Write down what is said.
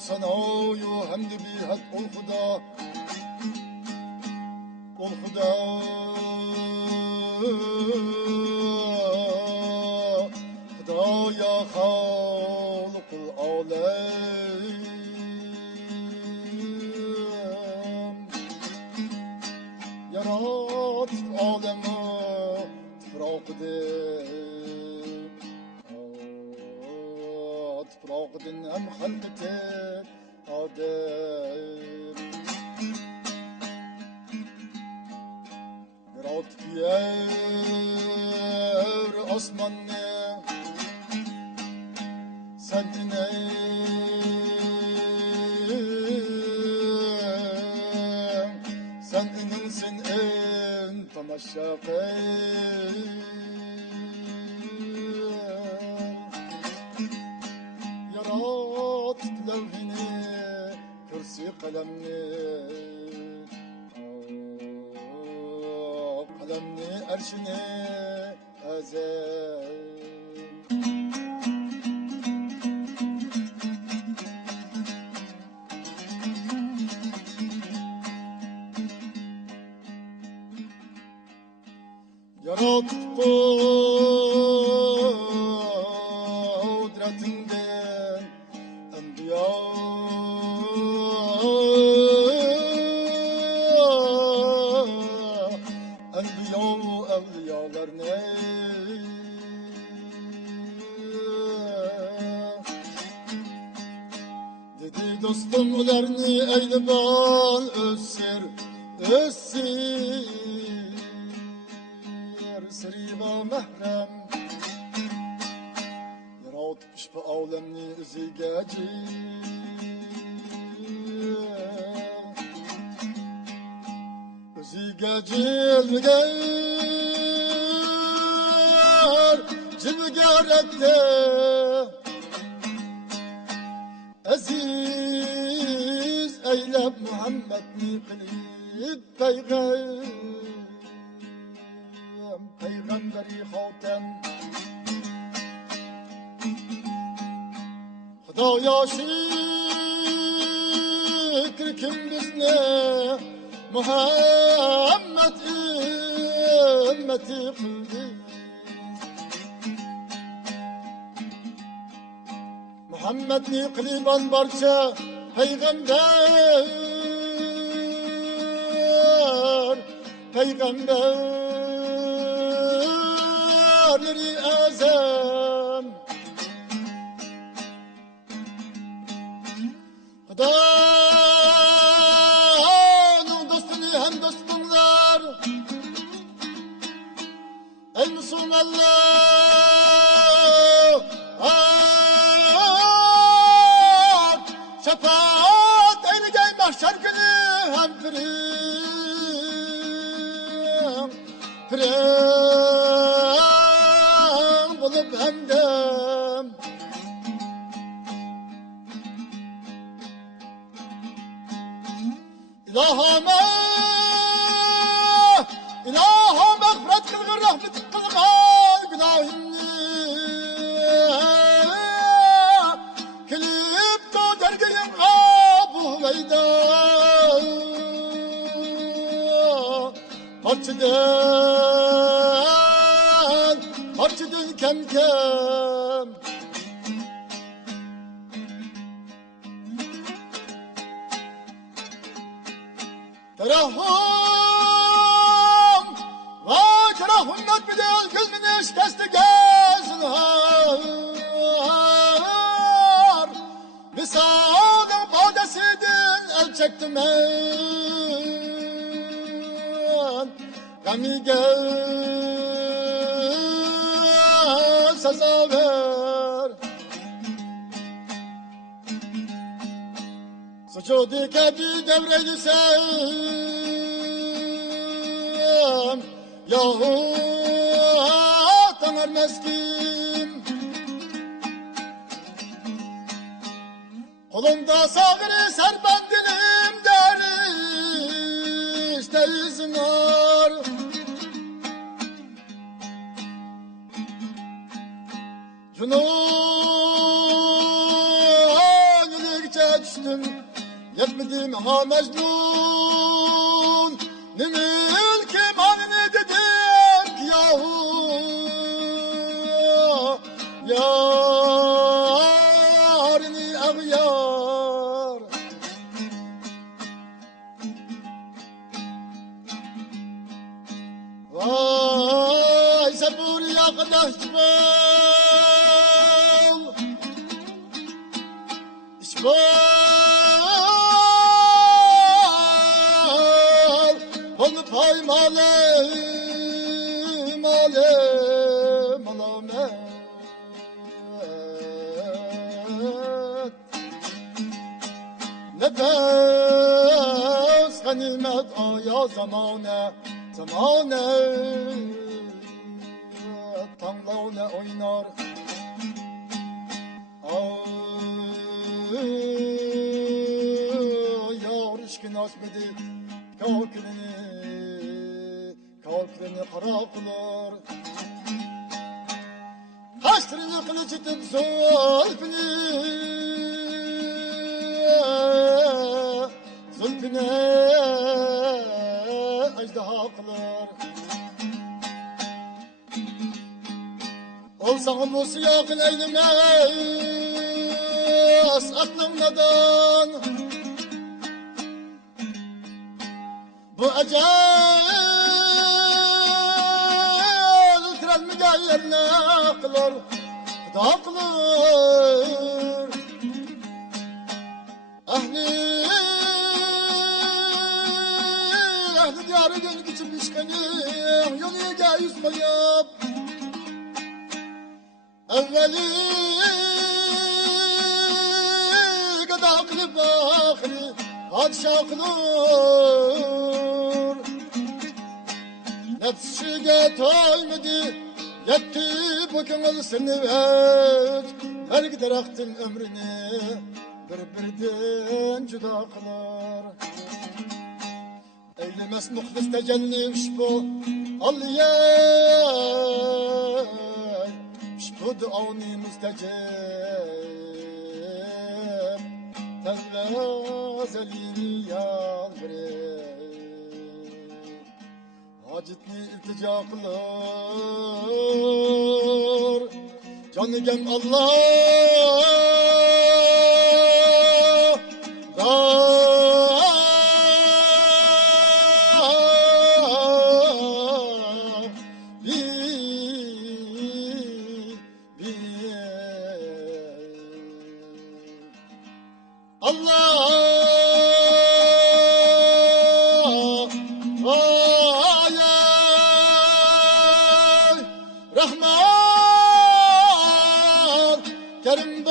Sanao hem de bir hat ol Huda, ol Huda. Hudaya halkul alem, yarat alemi tıfraqdı. Tıfraqdın hem halkı adem. Yarat yer asmanı sendine, sen eninsin en tamaşakı. Yarat levhini, kürsi kalemni, kalemni erşini ezel. Yarat kudretinden enbiya, enbiya evliyalar ne? Dedi dostum ularını eyle bal össür, össür. Sriva mehrem yaratmış bu alemni üzigeci, üzigeci ilmigar cilgarette aziz eylep Muhammedni kılıp peygamberi hatem. Hudaya şükür kim bizne Muhammed ümmeti kıldı. Muhammedni kılıban barça peygamber, peygamber Nuri azam. Hudanın dostunu hem dostunlar, ey Müslümanlar, şefaat eyleyeceğim mahşer günü hem prim bulup hem de İlahıma, İlahıma mağfiret kılgın, rahmet kılgın günahımni. Kilip de dergeyim bu meydan, parçadan kem kem. Terahhum ve terahhummet bidel gözmini şikesti gezler. Misalım badesidin el çektim ben. Gami gel sezaver. Suçudu kebi devreydi sen, yahu tanır meskim. Kolumda sağırı serbendilim deriste iznar. Mecnun ilikçe düştüm yetmedim ha Mecnun ne mülkim hanını dedim ki yahu yarini ağyar vay sabur ya kadar İşbal onu paymale male malamet nefes ganimet aya zamane zamane tanlavne oynar yar işkin açmadı kalkını kara kılar kaşlarını kılıç edip zulfine ejderha kılar olsam bu siyakın eylemez aklımdan bu ecel trenmige yerine kılar da kılar ehli diyarı gün geçip işkenim yoluya yüzmeyip evveli gıda kılıp ahri padişah kılır nefsişige toymadı yetti bu köngül seni ver belki daraktın ömrünü bir-birden cüda kılar eylemez muhlis tecelli bu Allah'ya bu duanı müstecab tezvaz elini yalvarır hacetni iltica kılar canı gem Allah Allah Rahman Kerim